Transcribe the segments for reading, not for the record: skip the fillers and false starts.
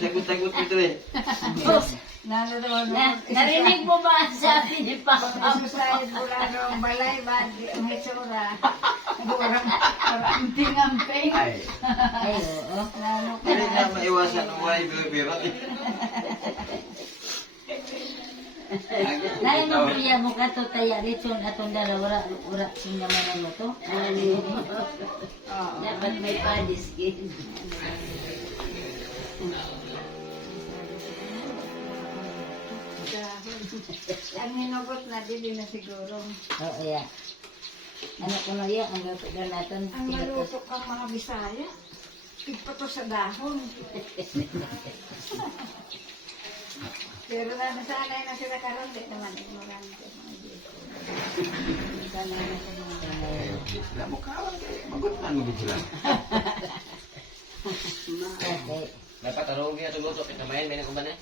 Sagot-sagot ito eh. Narinig mo ba ang sabi ni Papa? Isusayad mo lang ang balay ba? Ang hitsura. Ang tingamping. Ay. Ay, oo. Hindi na maiwasan ng mga ibiro-biro. Dahil mo priya mo ka to taya litson atong dalawa ura singgaman mo to. Dapat may padis gid. Ang hinugot na dili na siguro. Oo, yeah. Ano ko na yan, ang luto na natin. Ang maluto kang mga Bisaya. Tigpa to sa dahon. Pero nasanay na sila karon, di naman ignorante mga dito. Sanay na sa mga Wala mo kawan kayo. Magot-man mo sila. Okay. Dapat tarugi at luto kita main na kumana.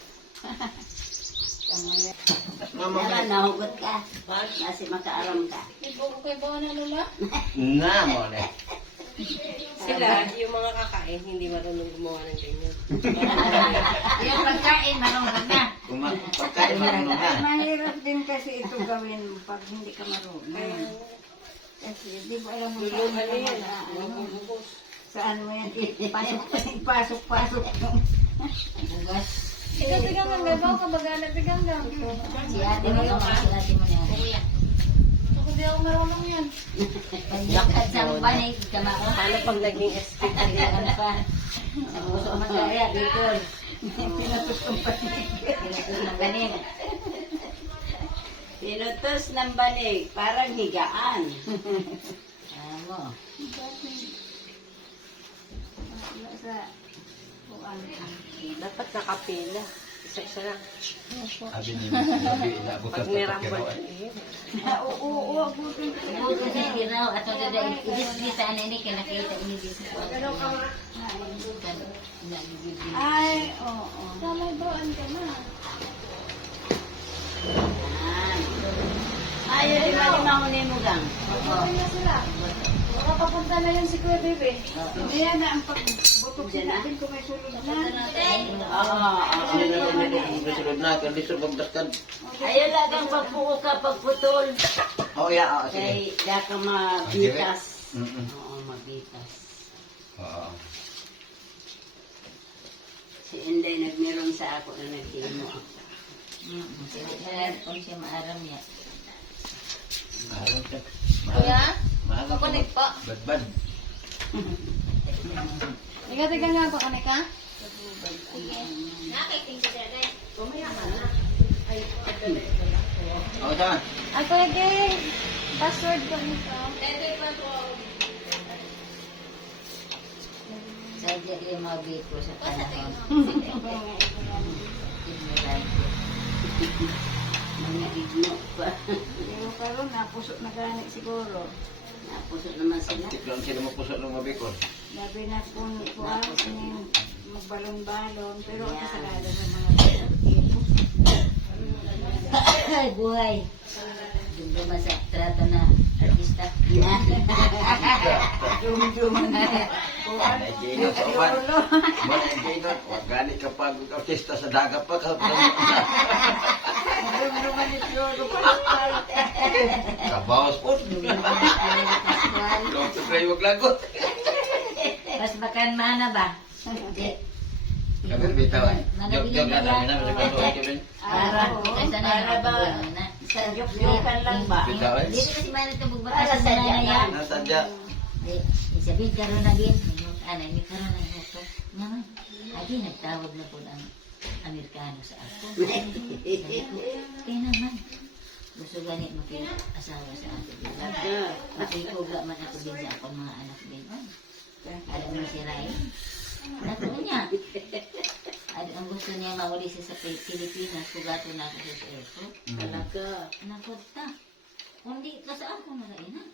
Naman, nahugot ka. Kasi makaaram ka. Na mo na. Sila, yung mga kakain, hindi marunong gumawa ng ganyan. Yung pagkain, marunong na. Pagkain marunong na. mahirap din kasi ito gawin pag hindi ka marunong. Kasi di ba alam mo Luluhan saan niya yan. ano, saan mo yan ipasok-pasok. Bugas. Ikaw tigang may bawa ka baga na tigang Si ate mo yung si ate mo yan. Ako di ako marunong yan. Pagyakat sa banig, kamao. Paano pag naging SP? Ano pa? Sa puso man kaya, dito. Pinatos ng panig. Pinutos ng banig. Pinutos ng banig, parang higaan. Amo. Sa kuan. Dapat nakapila. Isa-isa lang. Sabi ni Gabi, inaabot ka Pag may sa rambol. pagkaroon. Oo, abutin ko. Buto na yung ginaw. At wala na ibis-bisa na ini. Kinakita ini bisa. Pero ka Nagibigil. ay, oo. Tamay bawaan ka na. Ayaw di ba ni mo gang? Okay na sila. Makapapunta na yun si Kuya Bebe. Hindi yan na ang pagbutok natin kung may sulod na. Sino na yung kasunod na, kung lisod magdaskan. Ayaw lang ang pagpuo ka pagputol. Oh, yeah, sige. Kay da ka mabitas. Oo, mabitas. Oo. Si Inday nagmeron sa ako na nagtimo. Sige, kung siya maaram niya. Mahalong siya. Kuya? Mahalong Makunik po. Badbad. Ikaw tigang nga pa ka? Oo, sama. Ako lagi. Password ko nito. Sadya yung mabiko sa panahon. Mga igno pa. Pero karon napusok na gani siguro. Napusok naman sila. Tiklang sila mapusok ng mabikon. Labi na kung kuha magbalon-balon. Pero ang kasalada sa mga Ay, buhay. Doon ba sa trato na artista? Dum-dum na. Ay, gingot sa uban. Mga gingot, wag gani kapag artista sa dagat pa ka. Dum-dum na ni Floro. Kabawas po. Long to pray, wag lagot. Mas makan mana ba? Hindi. Sabi, bitaw ay. Jog na namin namin sa kanto. Para, kaysa na Para ba? Sa joke-jokean lang ba? Bitaw ay. Dito kasi mana ito Para magbakasyon sa na na yan. Nasadya. Sabihin karon na din. Ano, may karon na ito. Naman, lagi nagtawag na po ang Amerikano sa ako. Sabi ko, kaya naman. Gusto ganit asawa sa akin. Makikugla man ako din sa akong mga anak din. Alam mo si Ryan? Nato niya. Ang gusto niya mauli siya sa Pilipinas. Kugato na ako sa airport. Talaga. Nakot ta. Kung di ka sa ako na rin ha.